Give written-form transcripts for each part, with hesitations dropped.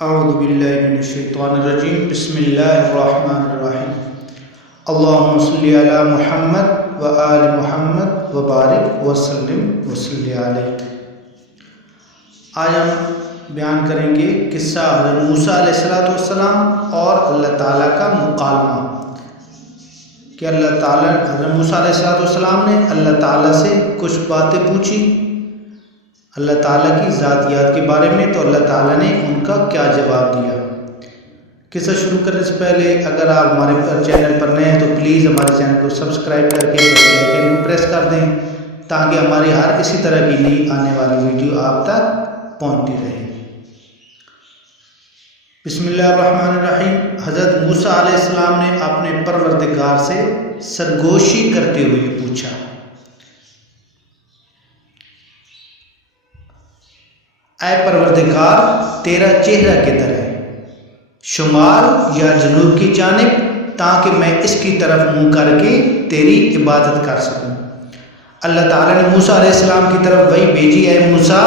اعوذ باللہ من الشیطان الرجیم بسم اللہ الرحمن الرحیم اللہم صلی علی محمد و آل محمد و بارک وسلم وصلی علیہ۔ آج ہم بیان کریں گے قصہ حضرت موسیٰ علیہ السلام اور اللہ تعالیٰ کا مکالمہ کہ اللہ تعالیٰ حضرت موسیٰ علیہ السلام نے اللہ تعالیٰ سے کچھ باتیں پوچھی اللہ تعالیٰ کی ذاتیات کے بارے میں، تو اللہ تعالیٰ نے ان کا کیا جواب دیا۔ قصہ شروع کرنے سے پہلے اگر آپ ہمارے چینل پر نئے ہیں تو پلیز ہمارے چینل کو سبسکرائب کر کے بیل آئیکن کو پریس کر دیں تاکہ ہماری ہر اسی طرح کی نئی آنے والی ویڈیو آپ تک پہنچتی رہے۔ بسم اللہ الرحمن الرحیم۔ حضرت موسیٰ علیہ السلام نے اپنے پروردگار سے سرگوشی کرتے ہوئے پوچھا، اے پروردگار، تیرا چہرہ کدھر ہے، شمال یا جنوب کی جانب، تاکہ میں اس کی طرف منہ کر کے تیری عبادت کر سکوں۔ اللہ تعالیٰ نے موسیٰ علیہ السلام کی طرف وحی بھیجی، اے موسیٰ،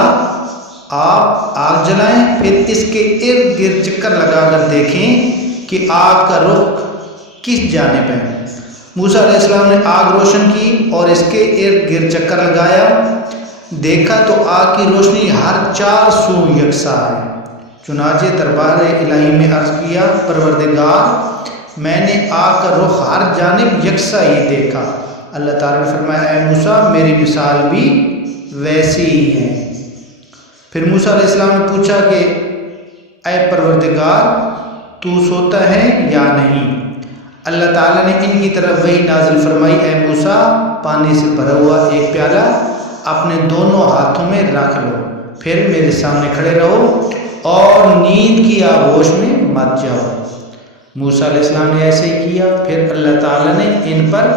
آپ آگ جلائیں، پھر اس کے ارد گرد چکر لگا کر دیکھیں کہ آگ کا رخ کس جانب ہے۔ موسیٰ علیہ السلام نے آگ روشن کی اور اس کے ارد گرد چکر لگایا، دیکھا تو آگ کی روشنی ہر چار سو یکساں ہے۔ چنانچہ دربار الہی میں عرض کیا، پروردگار، میں نے آگ کا رخ ہر جانب یکساں ہی دیکھا۔ اللہ تعالیٰ نے فرمایا، اے موسیٰ، میری مثال بھی ویسی ہی ہے۔ پھر موسیٰ علیہ السلام نے پوچھا کہ اے پروردگار، تو سوتا ہے یا نہیں؟ اللہ تعالیٰ نے ان کی طرف وحی نازل فرمائی، اے موسیٰ، پانی سے بھرا ہوا ایک پیالہ اپنے دونوں ہاتھوں میں رکھ لو، پھر میرے سامنے کھڑے رہو اور نیند کی آغوش میں مت جاؤ۔ موسیٰ علیہ السلام نے ایسے ہی کیا، پھر اللہ تعالیٰ نے ان پر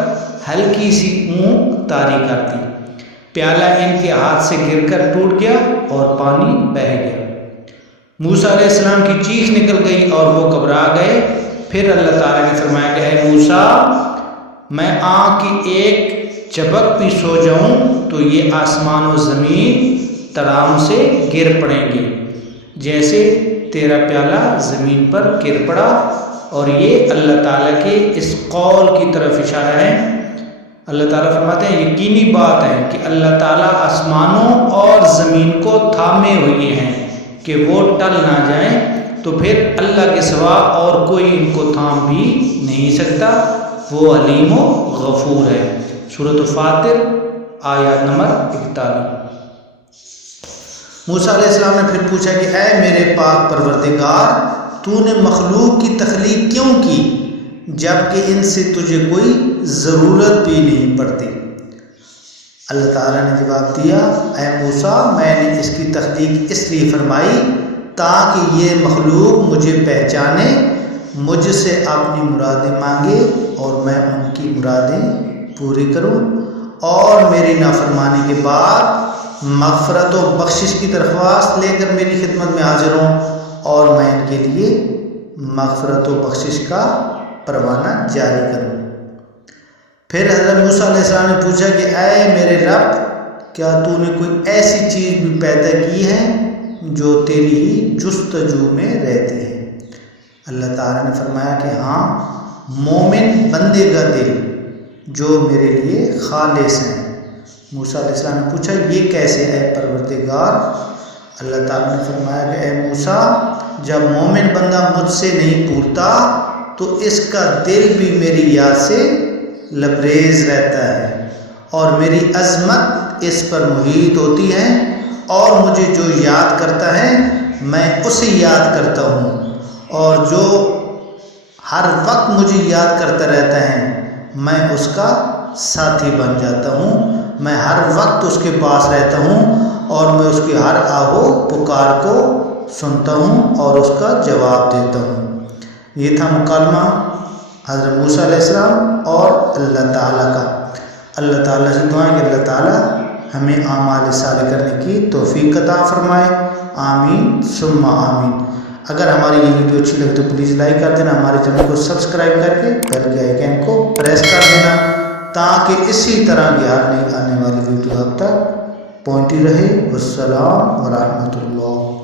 ہلکی سی اونگ طاری کر دی، پیالہ ان کے ہاتھ سے گر کر ٹوٹ گیا اور پانی بہہ گیا۔ موسیٰ علیہ السلام کی چیخ نکل گئی اور وہ گھبرا گئے۔ پھر اللہ تعالیٰ نے فرمایا کہ اے موسیٰ، میں آنکھ کی ایک جھپک بھی سو جاؤں تو یہ آسمان و زمین تڑام سے گر پڑیں گے، جیسے تیرا پیالہ زمین پر گر پڑا۔ اور یہ اللہ تعالیٰ کے اس قول کی طرف اشارہ ہے۔ اللہ تعالیٰ فرماتے ہیں، یقینی بات ہے کہ اللہ تعالیٰ آسمانوں اور زمین کو تھامے ہوئے ہیں کہ وہ ٹل نہ جائیں، تو پھر اللہ کے سوا اور کوئی ان کو تھام بھی نہیں سکتا، وہ علیم و غفور ہے۔ سورۃ فاطر آیات نمبر 41۔ موسیٰ علیہ السلام نے پھر پوچھا کہ اے میرے پاک پروردگار، تو نے مخلوق کی تخلیق کیوں کی جبکہ ان سے تجھے کوئی ضرورت بھی نہیں پڑتی؟ اللہ تعالیٰ نے جواب دیا، اے موسیٰ، میں نے اس کی تخلیق اس لیے فرمائی تاکہ یہ مخلوق مجھے پہچانے، مجھ سے اپنی مرادیں مانگے اور میں ان کی مرادیں پوری کروں، اور میری نافرمانی کے بعد مغفرت و بخشش کی درخواست لے کر میری خدمت میں حاضر ہوں، اور میں ان کے لیے مغفرت و بخشش کا پروانہ جاری کروں۔ پھر حضرت موسیٰ علیہ السلام نے پوچھا کہ اے میرے رب، کیا تو نے کوئی ایسی چیز بھی پیدا کی ہے جو تیری ہی جستجو میں رہتی ہے؟ اللہ تعالیٰ نے فرمایا کہ ہاں، مومن بندے کا دل جو میرے لیے خالص ہیں۔ موسیٰ علیہ السلام نے پوچھا، یہ کیسے اے پروردگار؟ اللہ تعالیٰ نے فرمایا کہ اے موسیٰ، جب مومن بندہ مجھ سے نہیں پورتا تو اس کا دل بھی میری یاد سے لبریز رہتا ہے، اور میری عظمت اس پر محیط ہوتی ہے، اور مجھے جو یاد کرتا ہے میں اسے یاد کرتا ہوں، اور جو ہر وقت مجھے یاد کرتا رہتا ہے میں اس کا ساتھی بن جاتا ہوں، میں ہر وقت اس کے پاس رہتا ہوں، اور میں اس کی ہر آہ و پکار کو سنتا ہوں اور اس کا جواب دیتا ہوں۔ یہ تھا مکالمہ حضرت موسیٰ علیہ السلام اور اللہ تعالیٰ کا۔ اللہ تعالیٰ سے دعائیں کہ اللہ تعالیٰ ہمیں اعمال صالح کرنے کی توفیق عطا فرمائے، آمین ثم آمین۔ اگر ہماری یہ ویڈیو اچھی لگے تو پلیز لائک کر دینا، ہمارے چینل کو سبسکرائب کر کے بیل کے آئیکن کو پریس کر دینا تاکہ اسی طرح کی ہر نئی آنے والی ویڈیو آپ تک پہنچتی رہے۔ والسلام ورحمۃ اللہ۔